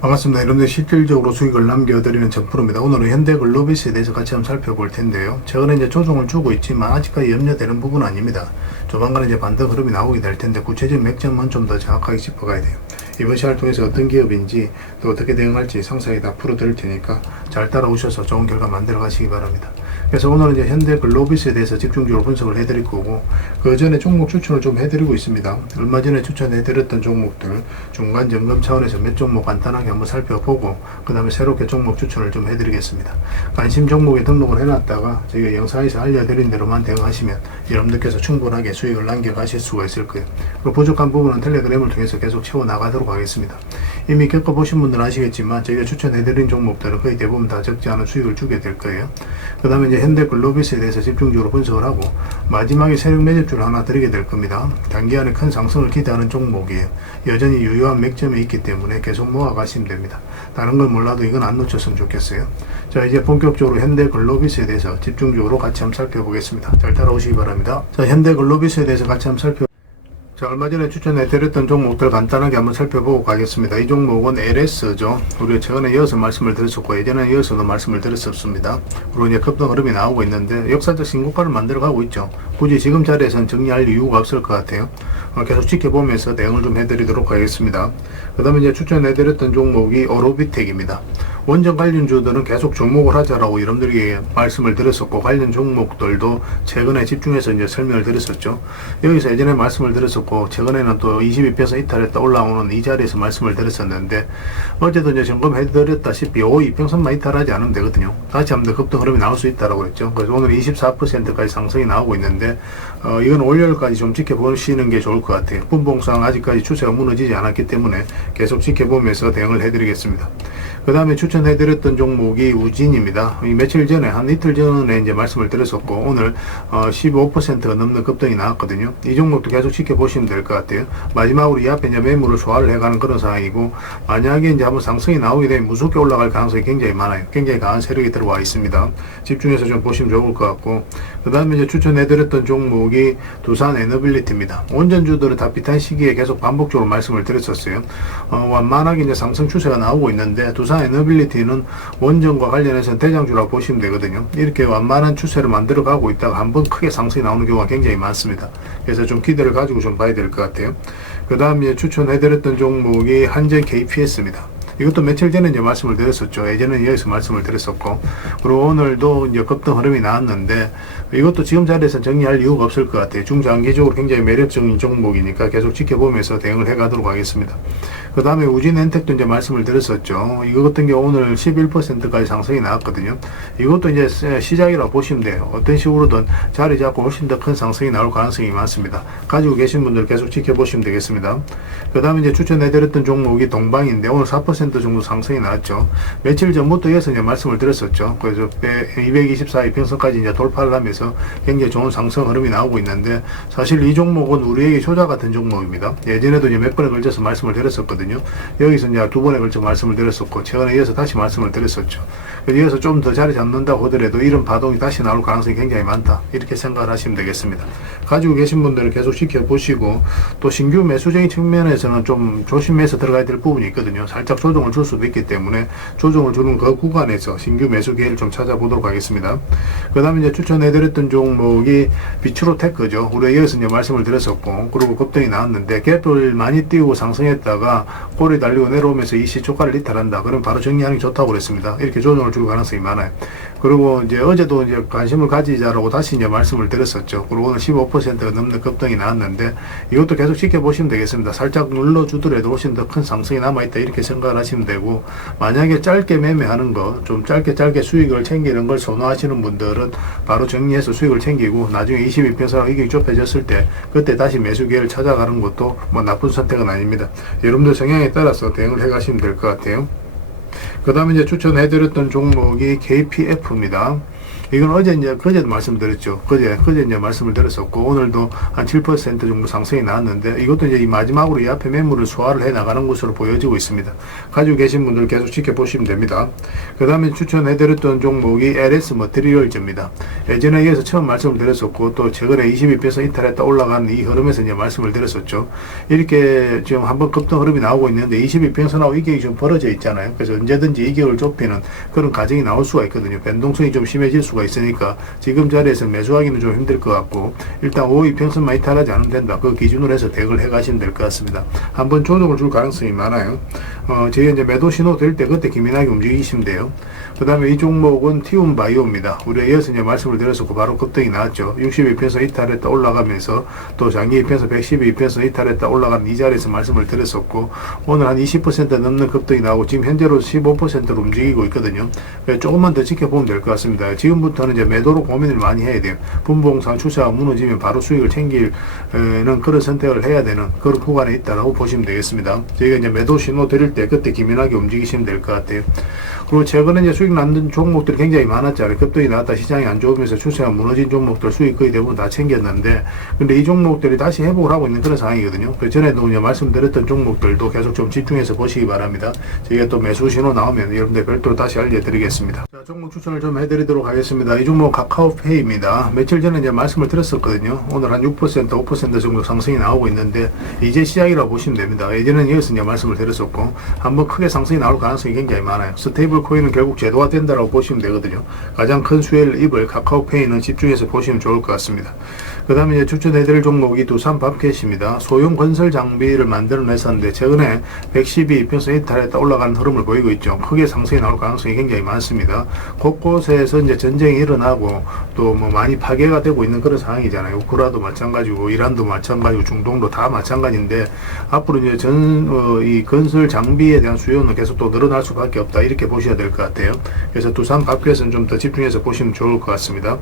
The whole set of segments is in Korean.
반갑습니다. 여러분들 실질적으로 수익을 남겨드리는 정프로입니다. 오늘은 현대글로비스에 대해서 같이 한번 살펴볼 텐데요. 최근에 이제 조정을 주고 있지만 아직까지 염려되는 부분은 아닙니다. 조만간에 이제 반등 흐름이 나오게 될 텐데 구체적인 맥점은 좀 더 정확하게 짚어가야 돼요. 이번 시간을 통해서 어떤 기업인지 또 어떻게 대응할지 상세히 다 풀어드릴 테니까 잘 따라오셔서 좋은 결과 만들어 가시기 바랍니다. 그래서 오늘은 이제 현대글로비스에 대해서 집중적으로 분석을 해드릴 거고, 그 전에 종목 추천을 좀 해드리고 있습니다. 얼마 전에 추천해드렸던 종목들 중간 점검 차원에서 몇 종목 간단하게 한번 살펴보고 그 다음에 새롭게 종목 추천을 좀 해드리겠습니다. 관심 종목에 등록을 해놨다가 저희가 영상에서 알려드린 대로만 대응하시면 여러분들께서 충분하게 수익을 남겨가실 수가 있을 거예요. 그리고 부족한 부분은 텔레그램을 통해서 계속 채워나가도록 하겠습니다. 이미 겪어보신 분들은 아시겠지만 저희가 추천해드린 종목들은 거의 대부분 다 적지 않은 수익을 주게 될 거예요. 그 다음에 이제 현대글로비스에 대해서 집중적으로 분석을 하고 마지막에 세력 매집주를 하나 드리게 될 겁니다. 단기간에 큰 상승을 기대하는 종목이에요. 여전히 유효한 맥점에 있기 때문에 계속 모아가시면 됩니다. 다른 건 몰라도 이건 안 놓쳤으면 좋겠어요. 자, 이제 본격적으로 현대글로비스에 대해서 집중적으로 같이 한번 살펴보겠습니다. 잘 따라오시기 바랍니다. 자, 현대글로비스에 대해서 같이 한번 자, 얼마 전에 추천해드렸던 종목들 간단하게 한번 살펴보고 가겠습니다. 이 종목은 LS죠. 우리가 최근에 이어서 말씀을 드렸었고 예전에 이어서도 말씀을 드렸었습니다. 그리고 이제 급등 흐름이 나오고 있는데 역사적 신고가를 만들어가고 있죠. 굳이 지금 자리에서는 정리할 이유가 없을 것 같아요. 계속 지켜보면서 대응을 좀 해드리도록 하겠습니다. 그 다음에 이제 추천해드렸던 종목이 오로비텍입니다. 원전 관련주들은 계속 주목을 하자라고 여러분들에게 말씀을 드렸었고 관련 종목들도 최근에 집중해서 이제 설명을 드렸었죠. 여기서 예전에 말씀을 드렸었고 최근에는 또 22평선 이탈했다 올라오는 이 자리에서 말씀을 드렸었는데 어제도 이제 점검해드렸다시피 2평선만 이탈하지 않으면 되거든요. 다시 한번 더 급등 흐름이 나올 수 있다라고 했죠. 그래서 오늘 24%까지 상승이 나오고 있는데 이건 월요일까지 좀 지켜보시는 게 좋을 것 같아요. 분봉상 아직까지 추세가 무너지지 않았기 때문에 계속 지켜보면서 대응을 해드리겠습니다. 그 다음에 추천해드렸던 종목이 우진입니다. 며칠 전에 한 이틀 전에 이제 말씀을 드렸었고 오늘 15%가 넘는 급등이 나왔거든요. 이 종목도 계속 지켜보시면 될 것 같아요. 마지막으로 이 앞에 이제 매물을 소화를 해가는 그런 상황이고 만약에 이제 한번 상승이 나오게 되면 무섭게 올라갈 가능성이 굉장히 많아요. 굉장히 강한 세력이 들어와 있습니다. 집중해서 좀 보시면 좋을 것 같고 그 다음에 이제 추천해드렸던 종목이 두산에너빌리티입니다. 원전주들은 다 비슷한 시기에 계속 반복적으로 말씀을 드렸었어요. 완만하게 이제 상승 추세가 나오고 있는데 두산에너빌리티는 원전과 관련해서 대장주라고 보시면 되거든요. 이렇게 완만한 추세를 만들어 가고 있다가 한번 크게 상승이 나오는 경우가 굉장히 많습니다. 그래서 좀 기대를 가지고 좀 봐야 될 것 같아요. 그 다음에 추천해드렸던 종목이 한전 KPS입니다. 이것도 며칠 전에 이제 말씀을 드렸었죠. 예전에는 여기서 말씀을 드렸었고, 그리고 오늘도 이제 급등 흐름이 나왔는데, 이것도 지금 자리에서 정리할 이유가 없을 것 같아요. 중장기적으로 굉장히 매력적인 종목이니까 계속 지켜보면서 대응을 해 가도록 하겠습니다. 그 다음에 우진엔텍도 이제 말씀을 드렸었죠. 이거 같은 경우 오늘 11%까지 상승이 나왔거든요. 이것도 이제 시작이라고 보시면 돼요. 어떤 식으로든 자리 잡고 훨씬 더 큰 상승이 나올 가능성이 많습니다. 가지고 계신 분들 계속 지켜보시면 되겠습니다. 그 다음에 이제 추천해드렸던 종목이 동방인데 오늘 4% 정도 상승이 나왔죠. 며칠 전부터 이어서 이제 말씀을 드렸었죠. 그래서 224의 평선까지 이제 돌파를 하면서 굉장히 좋은 상승 흐름이 나오고 있는데 사실 이 종목은 우리에게 효자 같은 종목입니다. 예전에도 이제 몇 번에 걸쳐서 말씀을 드렸었거든요. 여기서 이제 2번에 걸쳐 말씀을 드렸었고 최근에 이어서 다시 말씀을 드렸었죠. 이어서 좀 더 자리 잡는다고 하더라도 이런 파동이 다시 나올 가능성이 굉장히 많다. 이렇게 생각을 하시면 되겠습니다. 가지고 계신 분들은 계속 지켜보시고 또 신규 매수적인 측면에서는 좀 조심해서 들어가야 될 부분이 있거든요. 살짝 조정을 줄 수도 있기 때문에 조정을 주는 그 구간에서 신규 매수 기회를 좀 찾아보도록 하겠습니다. 그 다음에 이제 추천해드렸던 종목이 비추로테크죠. 우리가 여기서 이제 말씀을 드렸었고 그리고 급등이 나왔는데 갭을 많이 띄우고 상승했다가 꼬리 달리고 내려오면서 이 시초가를 이탈한다. 그럼 바로 정리하는 게 좋다고 그랬습니다. 이렇게 조정을 줄 가능성이 많아요. 그리고 이제 어제도 이제 관심을 가지자라고 다시 이제 말씀을 드렸었죠. 그리고 오늘 15%가 넘는 급등이 나왔는데 이것도 계속 지켜보시면 되겠습니다. 살짝 눌러주더라도 훨씬 더 큰 상승이 남아있다 이렇게 생각을 하시면 되고 만약에 짧게 매매하는 거 좀 짧게 수익을 챙기는 걸 선호하시는 분들은 바로 정리해서 수익을 챙기고 나중에 22평선 이익이 좁혀졌을 때 그때 다시 매수 기회를 찾아가는 것도 뭐 나쁜 선택은 아닙니다. 여러분들 성향에 따라서 대응을 해 가시면 될 것 같아요. 그 다음에 이제 추천해드렸던 종목이 KPF입니다. 이건 어제 이제 그제도 말씀드렸죠. 그제 이제 말씀을 드렸었고 오늘도 한 7% 정도 상승이 나왔는데 이것도 이제 이 마지막으로 이 앞에 매물을 소화를 해 나가는 것으로 보여지고 있습니다. 가지고 계신 분들 계속 지켜보시면 됩니다. 그 다음에 추천해드렸던 종목이 LS 머티리얼즈입니다. 예전에 이어서 처음 말씀을 드렸었고 또 최근에 22배에서 이탈했다 올라가는 이 흐름에서 이제 말씀을 드렸었죠. 이렇게 지금 한번 급등 흐름이 나오고 있는데 22평선하고 이격이 좀 벌어져 있잖아요. 그래서 언제든지 이격을 좁히는 그런 과정이 나올 수가 있거든요. 변동성이 좀 심해질 수가 있으니까 지금 자리에서 매수하기는 좀 힘들 것 같고 일단 52평선만 이탈하지 않으면 된다. 그 기준으로 해서 대응을 해 가시면 될 것 같습니다. 한번 조정을 줄 가능성이 많아요. 저희가 이제 매도 신호 될 때 그때 기민하게 움직이시면 돼요. 그 다음에 이 종목은 티움 바이오입니다. 우리가 이어서 이제 말씀을 드렸었고 바로 급등이 나왔죠. 62편에서 이탈했다 올라가면서 또 장기 2편에서 112편에서 이탈했다 올라간 이 자리에서 말씀을 드렸었고 오늘 한 20% 넘는 급등이 나오고 지금 현재로 15%로 움직이고 있거든요. 조금만 더 지켜보면 될 것 같습니다. 지금부터는 이제 매도로 고민을 많이 해야 돼요. 분봉상 추세가 무너지면 바로 수익을 챙기는 그런 선택을 해야 되는 그런 구간에 있다라고 보시면 되겠습니다. 저희가 이제 매도 신호 드릴 때 그때 기민하게 움직이시면 될 것 같아요. 그리고 최근에 이제 수익 나는 종목들이 굉장히 많았잖아요. 급등이 나왔다 시장이 안 좋으면서 추세가 무너진 종목들 수익 거의 대부분 다 챙겼는데 근데 이 종목들이 다시 회복을 하고 있는 그런 상황이거든요. 그 전에도 이제 말씀드렸던 종목들도 계속 좀 집중해서 보시기 바랍니다. 저희가 또 매수 신호 나오면 여러분들 별도로 다시 알려드리겠습니다. 자, 종목 추천을 좀 해드리도록 하겠습니다. 이 종목 카카오페이입니다. 며칠 전에 이제 말씀을 드렸었거든요. 오늘 한 6%, 5% 정도 상승이 나오고 있는데 이제 시작이라고 보시면 됩니다. 예전에는 이어서 이제 말씀을 드렸었고 한번 크게 상승이 나올 가능성이 굉장히 많아요. 스테이블 코인은 결국 제도화 된다라고 보시면 되거든요. 가장 큰 수혜를 입을 카카오페이는 집중해서 보시면 좋을 것 같습니다. 그 다음에 이제 추천해드릴 종목이 두산 밥켓입니다. 소형 건설 장비를 만드는 회사인데 최근에 112편에서 이탈했다 올라가는 흐름을 보이고 있죠. 크게 상승이 나올 가능성이 굉장히 많습니다. 곳곳에서 이제 전쟁이 일어나고 또 뭐 많이 파괴가 되고 있는 그런 상황이잖아요. 우크라도 마찬가지고 이란도 마찬가지고 중동도 다 마찬가지인데 앞으로 이제 이 건설 장비에 대한 수요는 계속 또 늘어날 수밖에 없다 이렇게 보셔야 될 것 같아요. 그래서 두산 밥켓은 좀 더 집중해서 보시면 좋을 것 같습니다.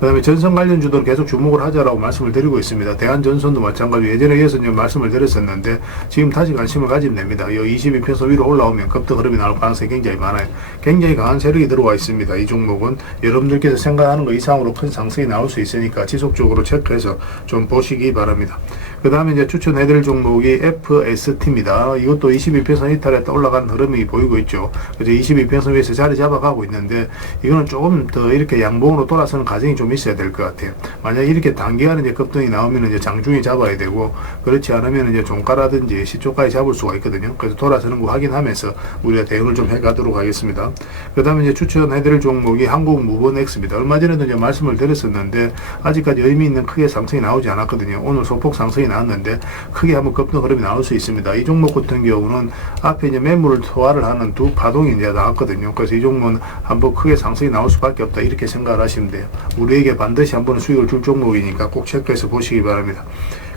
그 다음에 전선 관련주들은 계속 주목을 하자라고 말씀을 드리고 있습니다. 대한전선도 마찬가지 예전에 이어서 이제 말씀을 드렸었는데 지금 다시 관심을 가지면 됩니다. 이 22편서 위로 올라오면 급등 흐름이 나올 가능성이 굉장히 많아요. 굉장히 강한 세력이 들어와 있습니다. 이 종목은 여러분들께서 생각하는 것 이상으로 큰 상승이 나올 수 있으니까 지속적으로 체크해서 좀 보시기 바랍니다. 그 다음에 이제 추천해드릴 종목이 FST입니다. 이것도 22편선 이탈했다 올라가는 흐름이 보이고 있죠. 그래서 22편선 위에서 자리 잡아가고 있는데 이거는 조금 더 이렇게 양봉으로 돌아서는 과정이 좀 있어야 될 것 같아요. 만약 이렇게 단기간에 이제 급등이 나오면 이제 장중에 잡아야 되고 그렇지 않으면 이제 종가라든지 시초가에 잡을 수가 있거든요. 그래서 돌아서는 거 확인하면서 우리가 대응을 좀 해가도록 하겠습니다. 그 다음에 이제 추천해드릴 종목이 한국무번X입니다. 얼마 전에도 이제 말씀을 드렸었는데 아직까지 의미 있는 크게 상승이 나오지 않았거든요. 오늘 소폭 상승이 나왔는데 크게 한번 급등 흐름이 나올 수 있습니다. 이 종목 같은 경우는 앞에 이제 매물을 소화를 하는 두 파동이 이제 나왔거든요. 그래서 이 종목은 한번 크게 상승이 나올 수밖에 없다 이렇게 생각을 하시면 돼요. 우리에게 반드시 한번 수익을 줄 종목이니까 꼭 체크해서 보시기 바랍니다.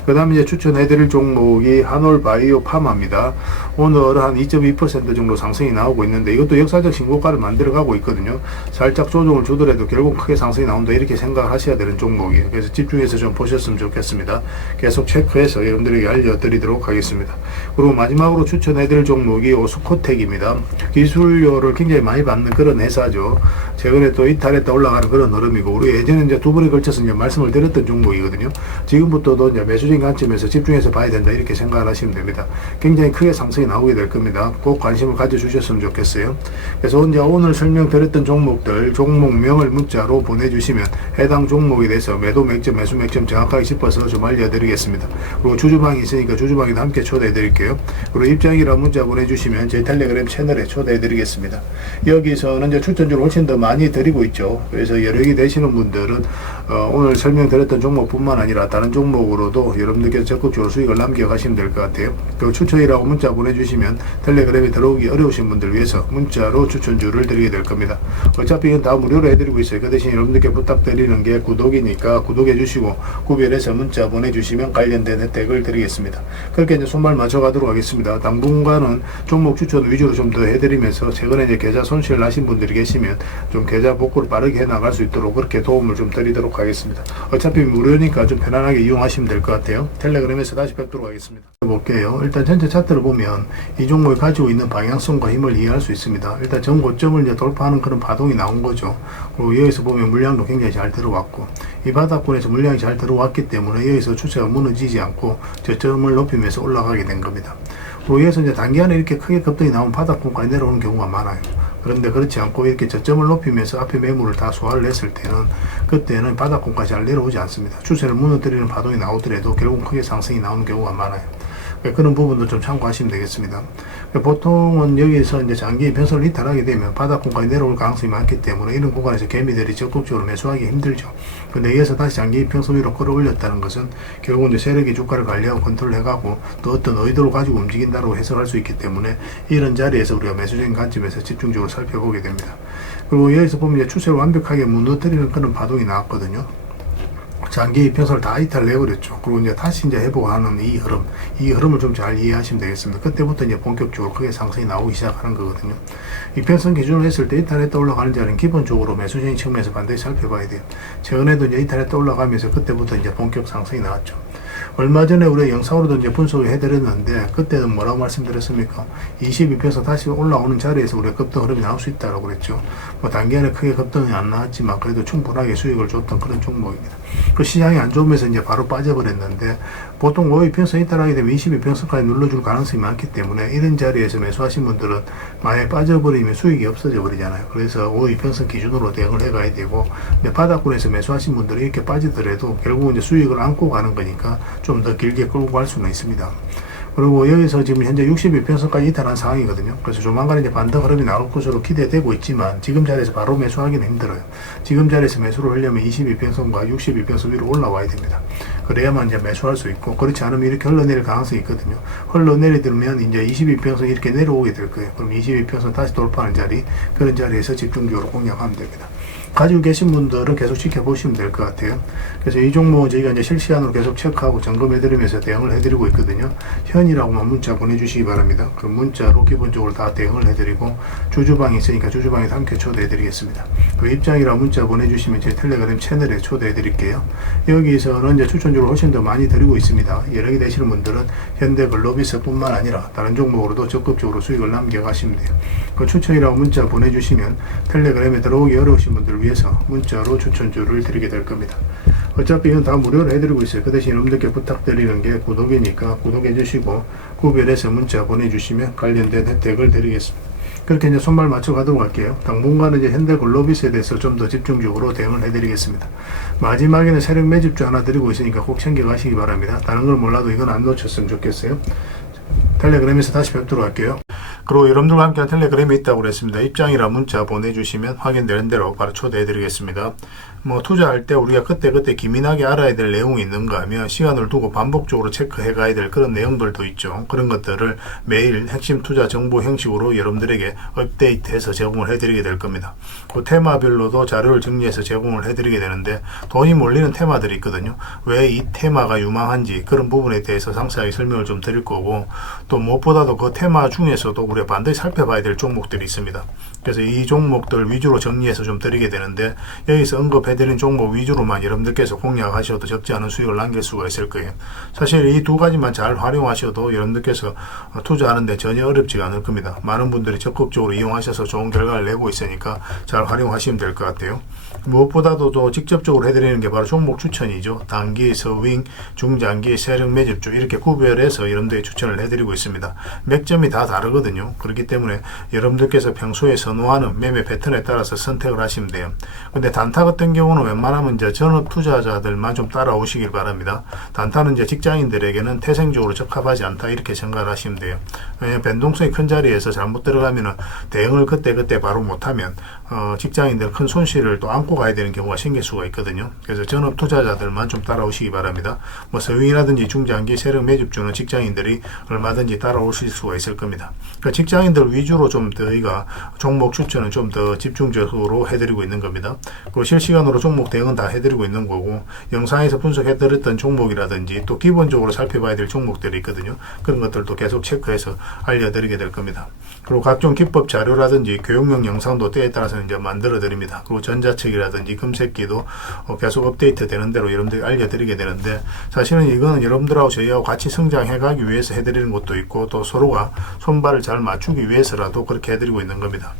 그 다음에 이제 추천해드릴 종목이 한올바이오 파마입니다. 오늘 한 2.2% 정도 상승이 나오고 있는데 이것도 역사적 신고가를 만들어가고 있거든요. 살짝 조정을 주더라도 결국 크게 상승이 나온다 이렇게 생각하셔야 되는 종목이에요. 그래서 집중해서 좀 보셨으면 좋겠습니다. 계속 체크해서 여러분들에게 알려드리도록 하겠습니다. 그리고 마지막으로 추천해드릴 종목이 오스코텍입니다. 기술료를 굉장히 많이 받는 그런 회사죠. 최근에 또 이탈했다 올라가는 그런 흐름이고 우리 예전에 이제 두 번에 걸쳐서 이제 말씀을 드렸던 종목이거든요. 지금부터도 이제 매수적인 관점에서 집중해서 봐야 된다 이렇게 생각을 하시면 됩니다. 굉장히 크게 상승이 나오게 될 겁니다. 꼭 관심을 가져주셨으면 좋겠어요. 그래서 이제 오늘 설명드렸던 종목들 종목명을 문자로 보내주시면 해당 종목에 대해서 매도 맥점 매수 맥점 정확하게 짚어서 좀 알려드리겠습니다. 그리고 주주방이 있으니까 주주방에도 함께 초대해드릴게요. 그리고 입장이라 문자 보내주시면 제 텔레그램 채널에 초대해드리겠습니다. 여기서는 이제 추천주를 훨씬 더 많이 드리고 있죠. 그래서 여력이 되시는 분들은 오늘 설명드렸던 종목뿐만 아니라 다른 종목으로도 여러분들께서 적극적으로 수익을 남겨가시면 될 것 같아요. 그 추천이라고 문자 보내주시면 텔레그램에 들어오기 어려우신 분들 위해서 문자로 추천주를 드리게 될 겁니다. 어차피 이건 다 무료로 해드리고 있어요. 그 대신 여러분들께 부탁드리는 게 구독이니까 구독해 주시고 구별해서 문자 보내주시면 관련된 혜택을 드리겠습니다. 그렇게 이제 손발 맞춰가도록 하겠습니다. 당분간은 종목 추천 위주로 좀 더 해드리면서 최근에 이제 계좌 손실을 하신 분들이 계시면 좀 계좌 복구를 빠르게 해나갈 수 있도록 그렇게 도움을 좀 드리도록 하겠습니다. 어차피 무료니까 좀 편안하게 이용하시면 될 것 같아요. 같아요. 텔레그램에서 다시 뵙도록 하겠습니다. 볼게요. 일단 전체 차트를 보면 이 종목이 가지고 있는 방향성과 힘을 이해할 수 있습니다. 일단 전 고점을 이제 돌파하는 그런 파동이 나온 거죠. 그리고 여기서 보면 물량도 굉장히 잘 들어왔고, 이 바닥권에서 물량이 잘 들어왔기 때문에 여기서 추세가 무너지지 않고 저점을 높이면서 올라가게 된 겁니다. 그리고 여기서 이제 단기간에 이렇게 크게 급등이 나오면 바닥권까지 내려오는 경우가 많아요. 그런데 그렇지 않고 이렇게 저점을 높이면서 앞에 매물을 다 소화를 했을 때는, 그때는 바닥권까지 잘 내려오지 않습니다. 추세를 무너뜨리는 파동이 나오더라도 결국 크게 상승이 나오는 경우가 많아요. 그런 부분도 좀 참고하시면 되겠습니다. 보통은 여기서 이제 장기 변선을 이탈하게 되면 바닥권까지 내려올 가능성이 많기 때문에 이런 구간에서 개미들이 적극적으로 매수하기 힘들죠. 근데 여기서 다시 장기 평선 위로 끌어올렸다는 것은 결국은 이제 세력이 주가를 관리하고 컨트롤해가고 또 어떤 의도를 가지고 움직인다고 해석할 수 있기 때문에 이런 자리에서 우리가 매수적인 관점에서 집중적으로 살펴보게 됩니다. 그리고 여기서 보면 이제 추세를 완벽하게 무너뜨리는 그런 파동이 나왔거든요. 장기 이평선을 다 이탈내버렸죠. 그리고 이제 다시 이제 회복하는 이 흐름을 좀 잘 이해하시면 되겠습니다. 그때부터 이제 본격적으로 크게 상승이 나오기 시작하는 거거든요. 이평선 기준으로 했을 때 이탈했다 올라가는 자리는 기본적으로 매수적인 측면에서 반드시 살펴봐야 돼요. 최근에도 이제 이탈했다 올라가면서 그때부터 이제 본격 상승이 나왔죠. 얼마 전에 우리가 영상으로도 이제 분석을 해드렸는데, 그때는 뭐라고 말씀드렸습니까? 22평선 다시 올라오는 자리에서 우리가 급등 흐름이 나올 수 있다고 그랬죠. 뭐 단기간에 크게 급등이 안 나왔지만 그래도 충분하게 수익을 줬던 그런 종목입니다. 그 시장이 안 좋으면서 이제 바로 빠져버렸는데, 보통 5위평선 이탈하게 되면 22평선까지 눌러줄 가능성이 많기 때문에 이런 자리에서 매수하신 분들은 만약에 빠져버리면 수익이 없어져 버리잖아요. 그래서 5위평선 기준으로 대응을 해가야 되고, 바닥권에서 매수하신 분들이 이렇게 빠지더라도 결국은 이제 수익을 안고 가는 거니까 좀 더 길게 끌고 갈 수는 있습니다. 그리고 여기서 지금 현재 62평선까지 이탈한 상황이거든요. 그래서 조만간 이제 반등 흐름이 나올 것으로 기대되고 있지만 지금 자리에서 바로 매수하기는 힘들어요. 지금 자리에서 매수를 하려면 22평선과 62평선 위로 올라와야 됩니다. 그래야만 이제 매수할 수 있고, 그렇지 않으면 이렇게 흘러내릴 가능성이 있거든요. 흘러내리면 이제 22평선 이렇게 내려오게 될 거예요. 그럼 22평선 다시 돌파하는 자리, 그런 자리에서 집중적으로 공략하면 됩니다. 가지고 계신 분들은 계속 지켜보시면 될 것 같아요. 그래서 이 종목은 저희가 이제 실시간으로 계속 체크하고 점검해드리면서 대응을 해드리고 있거든요. 현이라고만 문자 보내주시기 바랍니다. 그럼 문자로 기본적으로 다 대응을 해드리고, 주주방이 있으니까 주주방에 함께 초대해드리겠습니다. 그 입장이라 문자 보내주시면 제 텔레그램 채널에 초대해드릴게요. 여기서는 이제 추천주를 훨씬 더 많이 드리고 있습니다. 여러 개 되시는 분들은 현대글로비스 뿐만 아니라 다른 종목으로도 적극적으로 수익을 남겨가시면 돼요. 그 추천이라고 문자 보내주시면 텔레그램에 들어오기 어려우신 분들 위해서 문자로 추천주를 드리게 될 겁니다. 어차피 이건 다 무료로 해드리고 있어요. 그 대신 여러분들께 부탁드리는 게 구독이니까 구독해 주시고 구별해서 문자 보내주시면 관련된 혜택을 드리겠습니다. 그렇게 이제 손발 맞춰 가도록 할게요. 당분간은 이제 현대글로비스에 대해서 좀 더 집중적으로 대응을 해드리겠습니다. 마지막에는 세력 매집주 하나 드리고 있으니까 꼭 챙겨가시기 바랍니다. 다른 걸 몰라도 이건 안 놓쳤으면 좋겠어요. 텔레그램에서 다시 뵙도록 할게요. 그리고 여러분들과 함께한 텔레그램이 있다고 그랬습니다. 입장이라 문자 보내주시면 확인되는 대로 바로 초대해드리겠습니다. 뭐 투자할 때 우리가 그때그때 기민하게 알아야 될 내용이 있는가 하면 시간을 두고 반복적으로 체크해 가야 될 그런 내용들도 있죠. 그런 것들을 매일 핵심 투자 정보 형식으로 여러분들에게 업데이트해서 제공을 해드리게 될 겁니다. 그 테마별로도 자료를 정리해서 제공을 해드리게 되는데, 돈이 몰리는 테마들이 있거든요. 왜 이 테마가 유망한지 그런 부분에 대해서 상세하게 설명을 좀 드릴 거고, 또 무엇보다도 그 테마 중에서도 우리가 반드시 살펴봐야 될 종목들이 있습니다. 그래서 이 종목들 위주로 정리해서 좀 드리게 되는데, 여기서 언급해드린 종목 위주로만 여러분들께서 공략하셔도 적지 않은 수익을 남길 수가 있을 거예요. 사실 이 두 가지만 잘 활용하셔도 여러분들께서 투자하는데 전혀 어렵지가 않을 겁니다. 많은 분들이 적극적으로 이용하셔서 좋은 결과를 내고 있으니까 잘 활용하시면 될 것 같아요. 무엇보다도 또 직접적으로 해드리는 게 바로 종목 추천이죠. 단기, 서윙, 중장기, 세력 매집주 이렇게 구별해서 여러분들이 추천을 해드리고 있습니다. 맥점이 다 다르거든요. 그렇기 때문에 여러분들께서 평소에 선호하는 매매 패턴에 따라서 선택을 하시면 돼요. 근데 단타 같은 경우는 웬만하면 이제 전업 투자자들만 좀 따라오시길 바랍니다. 단타는 이제 직장인들에게는 태생적으로 적합하지 않다 이렇게 생각을 하시면 돼요. 왜냐하면 변동성이 큰 자리에서 잘못 들어가면은 대응을 그때 바로 못하면 직장인들 큰 손실을 또 안고 가야 되는 경우가 생길 수가 있거든요. 그래서 전업 투자자들만 좀 따라오시기 바랍니다. 뭐 서윙이라든지 중장기 세력 매집주는 직장인들이 얼마든지 따라오실 수가 있을 겁니다. 그러니까 직장인들 위주로 좀 저희가 종목 추천은 좀 더 집중적으로 해드리고 있는 겁니다. 그리고 실시간으로 종목 대응은 다 해드리고 있는 거고, 영상에서 분석해드렸던 종목이라든지 또 기본적으로 살펴봐야 될 종목들이 있거든요. 그런 것들도 계속 체크해서 알려드리게 될 겁니다. 그리고 각종 기법 자료라든지 교육용 영상도 때에 따라서 이제 만들어 드립니다. 그리고 전자책이라든지 금색기도 계속 업데이트 되는 대로 여러분들이 알려드리게 되는데, 사실은 이거는 여러분들하고 저희하고 같이 성장해 가기 위해서 해드리는 것도 있고, 또 서로가 손발을 잘 맞추기 위해서라도 그렇게 해드리고 있는 겁니다.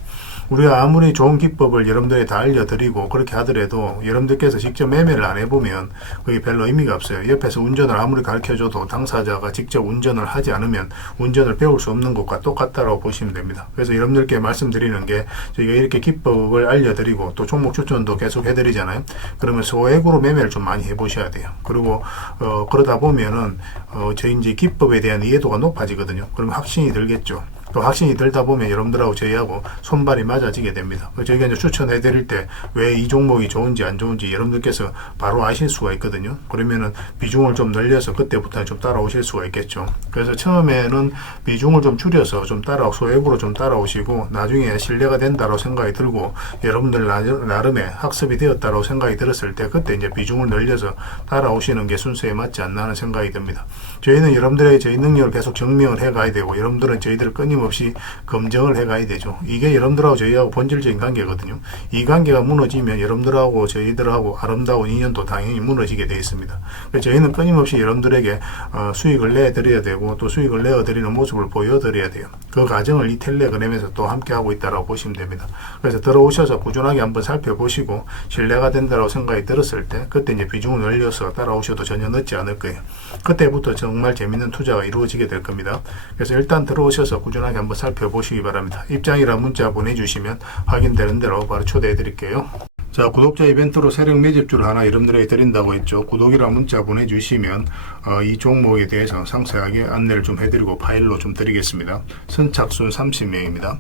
우리가 아무리 좋은 기법을 여러분들이 다 알려드리고 그렇게 하더라도 여러분들께서 직접 매매를 안 해보면 그게 별로 의미가 없어요. 옆에서 운전을 아무리 가르쳐줘도 당사자가 직접 운전을 하지 않으면 운전을 배울 수 없는 것과 똑같다고 보시면 됩니다. 그래서 여러분들께 말씀드리는 게, 저희가 이렇게 기법을 알려드리고 또 종목 추천도 계속 해드리잖아요. 그러면 소액으로 매매를 좀 많이 해보셔야 돼요. 그리고 그러다 보면은 저희 이제 기법에 대한 이해도가 높아지거든요. 그러면 확신이 들겠죠. 또 확신이 들다 보면 여러분들하고 저희하고 손발이 맞아지게 됩니다. 저희가 이제 추천해 드릴 때 왜 이 종목이 좋은지 안 좋은지 여러분들께서 바로 아실 수가 있거든요. 그러면은 비중을 좀 늘려서 그때부터는 좀 따라오실 수가 있겠죠. 그래서 처음에는 비중을 좀 줄여서 좀 소액으로 좀 따라오시고, 나중에 신뢰가 된다고 생각이 들고 여러분들 나름의 학습이 되었다고 생각이 들었을 때 그때 이제 비중을 늘려서 따라오시는 게 순서에 맞지 않나 하는 생각이 듭니다. 저희는 여러분들에게 저희 능력을 계속 증명을 해 가야 되고, 여러분들은 저희들을 끊임없이 검증을 해 가야 되죠. 이게 여러분들하고 저희하고 본질적인 관계거든요. 이 관계가 무너지면 여러분들하고 저희들하고 아름다운 인연도 당연히 무너지게 되어 있습니다. 그래서 저희는 끊임없이 여러분들에게 수익을 내드려야 되고, 또 수익을 내어드리는 모습을 보여드려야 돼요. 그 과정을 이 텔레그램에서 또 함께 하고 있다고 보시면 됩니다. 그래서 들어오셔서 꾸준하게 한번 살펴보시고 신뢰가 된다고 생각이 들었을 때 그때 이제 비중을 늘려서 따라오셔도 전혀 늦지 않을 거예요. 그때부터 정말 재밌는 투자가 이루어지게 될 겁니다. 그래서 일단 들어오셔서 꾸준하게 한번 살펴보시기 바랍니다. 입장이란 문자 보내주시면 확인되는 대로 바로 초대해 드릴게요. 자, 구독자 이벤트로 세력 매집주를 하나 여러분들에게 드린다고 했죠. 구독이란 문자 보내주시면 이 종목에 대해서 상세하게 안내를 좀 해드리고 파일로 좀 드리겠습니다. 선착순 30명입니다.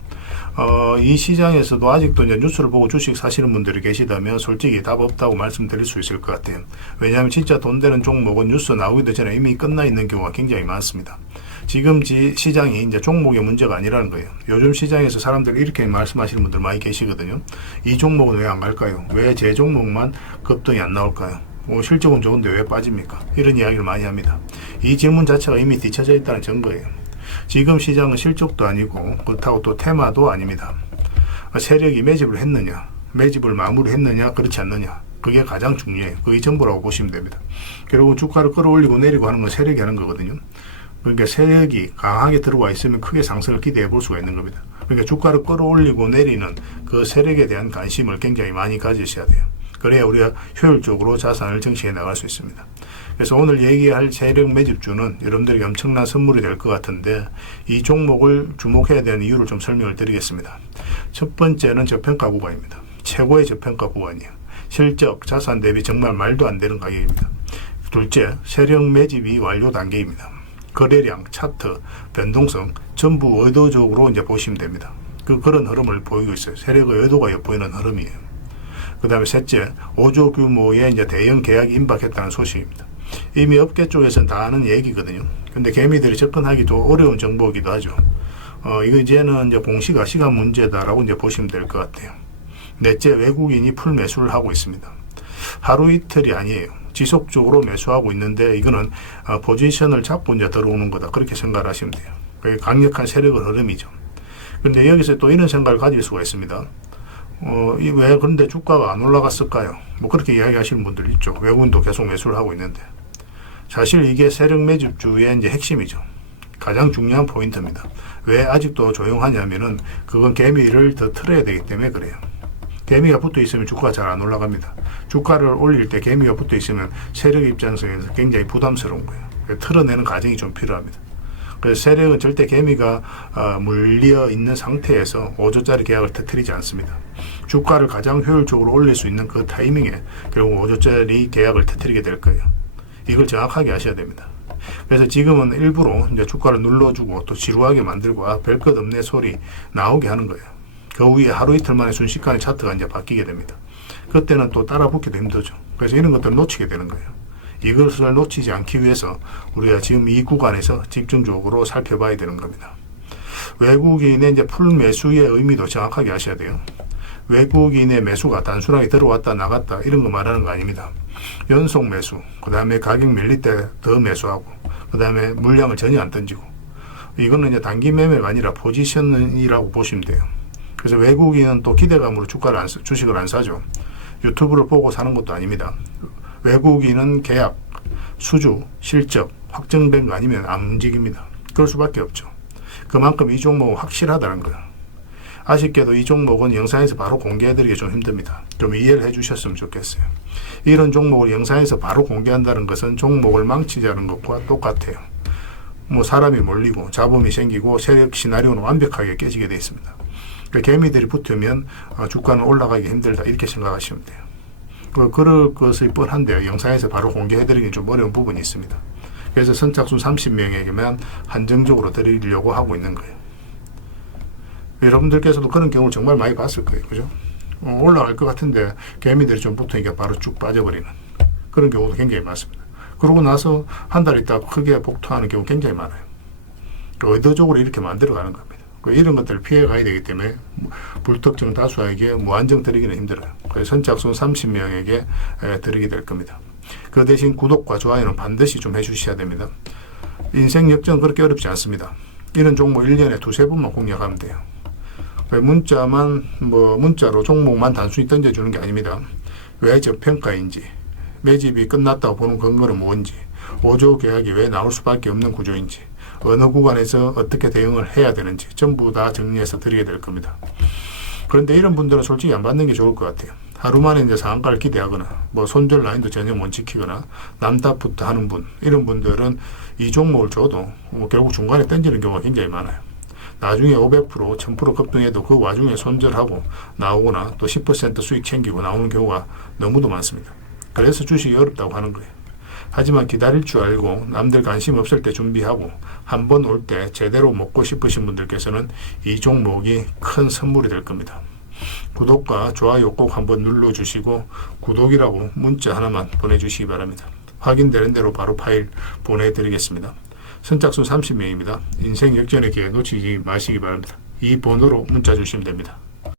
이 시장에서도 아직도 이제 뉴스를 보고 주식 사시는 분들이 계시다면 솔직히 답 없다고 말씀드릴 수 있을 것 같아요. 왜냐하면 진짜 돈 되는 종목은 뉴스 나오기도 전에 이미 끝나 있는 경우가 굉장히 많습니다. 지금 시장이 이제 종목의 문제가 아니라는 거예요. 요즘 시장에서 사람들이 이렇게 말씀하시는 분들 많이 계시거든요. 이 종목은 왜 안 갈까요? 왜 제 종목만 급등이 안 나올까요? 실적은 좋은데 왜 빠집니까? 이런 이야기를 많이 합니다. 이 질문 자체가 이미 뒤쳐져 있다는 증거예요. 지금 시장은 실적도 아니고 그렇다고 또 테마도 아닙니다. 세력이 매집을 했느냐, 매집을 마무리했느냐, 그렇지 않느냐, 그게 가장 중요해요. 그게 전부라고 보시면 됩니다. 결국은 주가를 끌어올리고 내리고 하는 건 세력이 하는 거거든요. 그러니까 세력이 강하게 들어와 있으면 크게 상승을 기대해 볼 수가 있는 겁니다. 그러니까 주가를 끌어올리고 내리는 그 세력에 대한 관심을 굉장히 많이 가지셔야 돼요. 그래야 우리가 효율적으로 자산을 증식해 나갈 수 있습니다. 그래서 오늘 얘기할 세력 매집주는 여러분들에게 엄청난 선물이 될 것 같은데, 이 종목을 주목해야 되는 이유를 좀 설명을 드리겠습니다. 첫 번째는 저평가 구간입니다. 최고의 저평가 구간이에요. 실적, 자산 대비 정말 말도 안 되는 가격입니다. 둘째, 세력 매집이 완료 단계입니다. 거래량, 차트, 변동성 전부 의도적으로 이제 보시면 됩니다. 그런 흐름을 보이고 있어요. 세력의 의도가 엿보이는 흐름이에요. 그 다음에 셋째, 5조 규모의 이제 대형 계약이 임박했다는 소식입니다. 이미 업계 쪽에서는 다 아는 얘기거든요. 근데 개미들이 접근하기 좀 어려운 정보이기도 하죠. 이거 이제는 이제 공시가 시간 문제다라고 이제 보시면 될 것 같아요. 넷째, 외국인이 풀 매수를 하고 있습니다. 하루 이틀이 아니에요. 지속적으로 매수하고 있는데 이거는 포지션을 잡고 이제 들어오는 거다, 그렇게 생각을 하시면 돼요. 그게 강력한 세력의 흐름이죠. 그런데 여기서 또 이런 생각을 가질 수가 있습니다. 왜 그런데 주가가 안 올라갔을까요? 뭐 그렇게 이야기하시는 분들 있죠. 외국인도 계속 매수를 하고 있는데, 사실 이게 세력 매집주의 이제 핵심이죠. 가장 중요한 포인트입니다. 왜 아직도 조용하냐면은 그건 개미를 더 틀어야 되기 때문에 그래요. 개미가 붙어 있으면 주가가 잘 안 올라갑니다. 주가를 올릴 때 개미가 붙어 있으면 세력 입장에서 굉장히 부담스러운 거예요. 틀어내는 과정이 좀 필요합니다. 그래서 세력은 절대 개미가 물려 있는 상태에서 5조짜리 계약을 터뜨리지 않습니다. 주가를 가장 효율적으로 올릴 수 있는 그 타이밍에 결국 5조짜리 계약을 터뜨리게 될 거예요. 이걸 정확하게 아셔야 됩니다. 그래서 지금은 일부러 이제 주가를 눌러주고 또 지루하게 만들고 별 것 없네 소리 나오게 하는 거예요. 그 후에 하루 이틀 만에 순식간에 차트가 이제 바뀌게 됩니다. 그때는 또 따라 붙기도 힘들죠. 그래서 이런 것들을 놓치게 되는 거예요. 이것을 놓치지 않기 위해서 우리가 지금 이 구간에서 집중적으로 살펴봐야 되는 겁니다. 외국인의 이제 풀 매수의 의미도 정확하게 아셔야 돼요. 외국인의 매수가 단순하게 들어왔다 나갔다 이런 거 말하는 거 아닙니다. 연속 매수, 그 다음에 가격 밀릴 때 더 매수하고, 그 다음에 물량을 전혀 안 던지고, 이거는 이제 단기 매매가 아니라 포지션이라고 보시면 돼요. 그래서 외국인은 또 기대감으로 주식을 안 사죠. 유튜브를 보고 사는 것도 아닙니다. 외국인은 계약, 수주, 실적 확정된 거 아니면 안 움직입니다. 그럴 수밖에 없죠. 그만큼 이 종목은 확실하다는 거예요. 아쉽게도 이 종목은 영상에서 바로 공개해드리기 좀 힘듭니다. 좀 이해를 해주셨으면 좋겠어요. 이런 종목을 영상에서 바로 공개한다는 것은 종목을 망치자는 것과 똑같아요. 뭐 사람이 몰리고 자본이 생기고 세력 시나리오는 완벽하게 깨지게 되어 있습니다. 그러니까 개미들이 붙으면 주가는 올라가기 힘들다 이렇게 생각하시면 돼요. 그럴 것이 뻔한데요. 영상에서 바로 공개해드리기 좀 어려운 부분이 있습니다. 그래서 선착순 30명에게만 한정적으로 드리려고 하고 있는 거예요. 여러분들께서도 그런 경우를 정말 많이 봤을 거예요. 그죠? 올라갈 것 같은데 개미들이 좀 붙으니까 바로 쭉 빠져버리는 그런 경우도 굉장히 많습니다. 그러고 나서 한 달 있다가 크게 복토하는 경우 굉장히 많아요. 의도적으로 이렇게 만들어가는 겁니다. 이런 것들을 피해 가야 되기 때문에 불특정 다수에게 무한정 드리기는 힘들어요. 그래서 선착순 30명에게 드리게 될 겁니다. 그 대신 구독과 좋아요는 반드시 좀 해주셔야 됩니다. 인생 역전은 그렇게 어렵지 않습니다. 이런 종목 1년에 두세 번만 공략하면 돼요. 문자로 종목만 단순히 던져주는 게 아닙니다. 왜 저평가인지, 매집이 끝났다고 보는 근거는 뭔지, 5조 계약이 왜 나올 수밖에 없는 구조인지, 어느 구간에서 어떻게 대응을 해야 되는지 전부 다 정리해서 드리게 될 겁니다. 그런데 이런 분들은 솔직히 안 받는 게 좋을 것 같아요. 하루 만에 이제 상한가를 기대하거나 손절 라인도 전혀 못 지키거나 남탓부터 하는 분, 이런 분들은 이 종목을 줘도 결국 중간에 던지는 경우가 굉장히 많아요. 나중에 500%, 1000% 급등해도 그 와중에 손절하고 나오거나 또 10% 수익 챙기고 나오는 경우가 너무도 많습니다. 그래서 주식이 어렵다고 하는 거예요. 하지만 기다릴 줄 알고 남들 관심 없을 때 준비하고 한 번 올 때 제대로 먹고 싶으신 분들께서는 이 종목이 큰 선물이 될 겁니다. 구독과 좋아요 꼭 한번 눌러주시고 구독이라고 문자 하나만 보내주시기 바랍니다. 확인되는 대로 바로 파일 보내드리겠습니다. 선착순 30명입니다. 인생 역전의 기회 놓치지 마시기 바랍니다. 이 번호로 문자 주시면 됩니다.